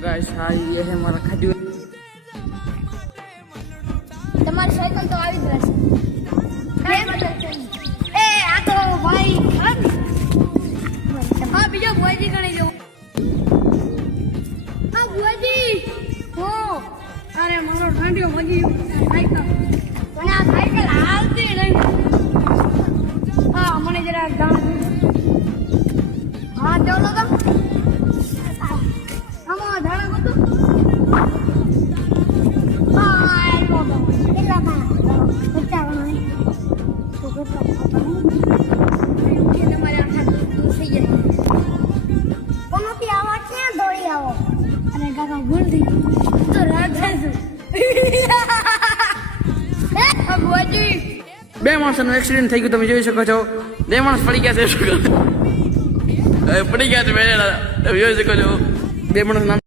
guys हाँ ये है हमारा खजूर તમારી સાયકલ તો આવી જ રહેશે એ આ તો ભાઈ હા બીજો ભુવાજી ગણી જવું હા ભુવાજી હો અરે મારો ઠંડીઓ મગી સાયકલ પણ આ સાયકલ હાલતી નહીં હા મને જરા ગામ હા ચાલો તો આમાં ધાણા હતું બે માણસોનું એક્સિડન્ટ થઈ ગયું તમે જોઈ શકો છો બે માણસ પડી ગયા છે પડી ગયા છે તમે જોઈ શકો છો બે માણસ નામ